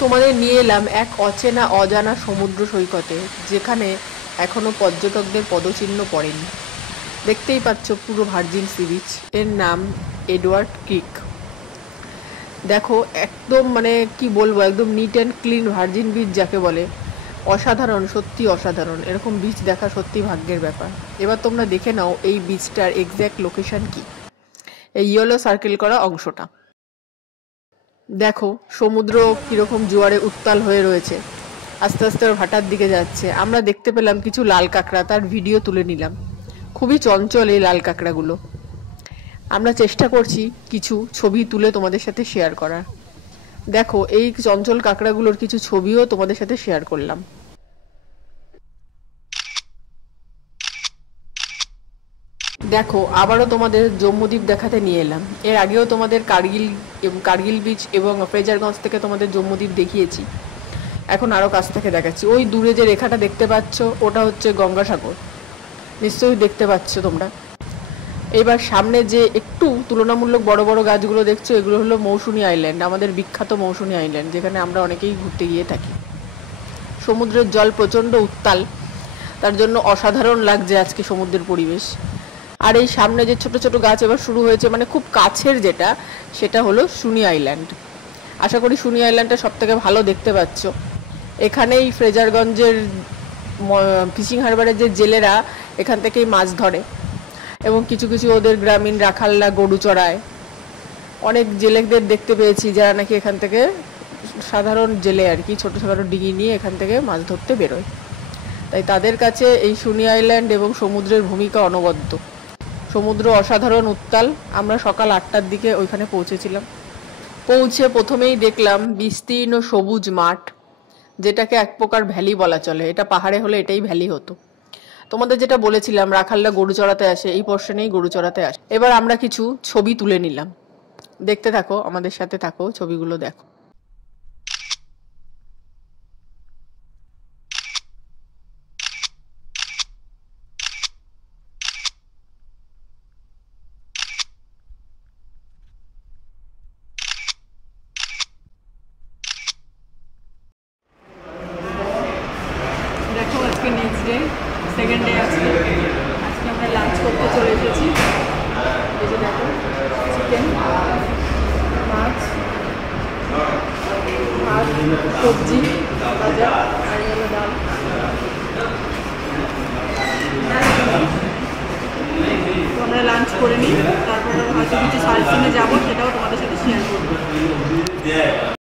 তোমাদের নিয়ে এলাম এক অচেনা অজানা সমুদ্র সৈকতে, যেখানে এখনো পর্যটকদের পদচিহ্ন পড়েনি। দেখতেই পাচ্ছ পুরো ভার্জিন সি বিচ। এর নাম এডওয়ার্ড ক্রিক। দেখো, একদম মানে কি বলবো, একদম neat and clean virgin beach যাকে বলে। অসাধারণ, সত্যি অসাধারণ। এরকম বিচ দেখা সত্যি ভাগ্যের ব্যাপার। এবার তোমরা দেখে নাও এই বিচটার এক্স্যাক্ট লোকেশন কি। এই ইয়েলো সার্কেল করা অংশটা দেখো, সমুদ্র কিরকম জোয়ারে উত্তাল হয়ে রয়েছে, আস্তে আস্তে ভাটার দিকে যাচ্ছে। আমরা দেখতে পেলাম কিছু লাল কাঁকড়া, তার ভিডিও তুলে নিলাম। খুবই চঞ্চল এই লাল কাঁকড়াগুলো। আমরা চেষ্টা করছি কিছু ছবি তুলে তোমাদের সাথে শেয়ার করার। দেখো, এই চঞ্চল কাঁকড়াগুলোর কিছু ছবিও তোমাদের সাথে শেয়ার করলাম। দেখো, আবারও তোমাদের জম্মুদ্বীপ দেখাতে নিয়ে এলাম। এর আগেও তোমাদের কার্গিল বিচ এবং ফ্রেজারগঞ্জ থেকে তোমাদের জম্মুদ্বীপ দেখিয়েছি। এখন আরও কাছ থেকে দেখাচ্ছি। ওই দূরে যে রেখাটা দেখতে পাচ্ছ, ওটা হচ্ছে গঙ্গাসাগর। নিশ্চয়ই দেখতে পাচ্ছ তোমরা। এবার সামনে যে একটু তুলনামূলক বড় বড় গাছগুলো দেখছো, এগুলো হলো মৌসুনি আইল্যান্ড, আমাদের বিখ্যাত মৌসুনি আইল্যান্ড, যেখানে আমরা অনেকেই ঘুরতে গিয়ে থাকি। সমুদ্রের জল প্রচণ্ড উত্তাল, তার জন্য অসাধারণ লাগছে আজকে সমুদ্রের পরিবেশ। আর এই সামনে যে ছোট ছোট গাছ এবার শুরু হয়েছে, মানে খুব কাছের যেটা, সেটা হলো সুনি আইল্যান্ড। আশা করি সুনি আইল্যান্ডটা সব থেকে ভালো দেখতে পাচ্ছ। এখানেই ফ্রেজারগঞ্জের ফিশিং হারবারের যে জেলেরা এখান থেকেই মাছ ধরে, এবং কিছু কিছু ওদের গ্রামীণ রাখালরা গরু চড়ায়। অনেক জেলেদের দেখতে পেয়েছি যারা নাকি এখান থেকে, সাধারণ জেলে আর কি, ছোটো ছোটো ডিঙি নিয়ে এখান থেকে মাছ ধরতে বেরোয়। তাই তাদের কাছে এই সুনি আইল্যান্ড এবং সমুদ্রের ভূমিকা অনবদ্য। সমুদ্র অসাধারণ উত্তাল। আমরা সকাল 8টার দিকে ওইখানে পৌঁছেছিলাম। পৌঁছে প্রথমেই দেখলাম বিস্তীর্ণ সবুজ মাঠ, যেটাকে এক প্রকার ভ্যালি বলা চলে। এটা পাহাড়ে হলে এটাই ভ্যালি হতো। তোমাদের যেটা বলেছিলাম রাখালরা গরু চড়াতে আসে, এই পোর্শনেই গরু চড়াতে আসে। এবার আমরা কিছু ছবি তুলে নিলাম। দেখতে থাকো, আমাদের সাথে থাকো, ছবিগুলো দেখো। দেখো, আজকে নেক্সট ডে, সেকেন্ড ডে। আজকে আমরা লাঞ্চ করতে চলে এসেছি। এই যে দেখো, চিকেন, মাছ, ভাত, সবজি, ভাজা, আর হলো ডাল। তো আমরা লাঞ্চ করে নিই, তারপরে হয়তো কিছু সাইট সিনে যাবো, সেটাও তোমাদের সাথে শেয়ার করবো।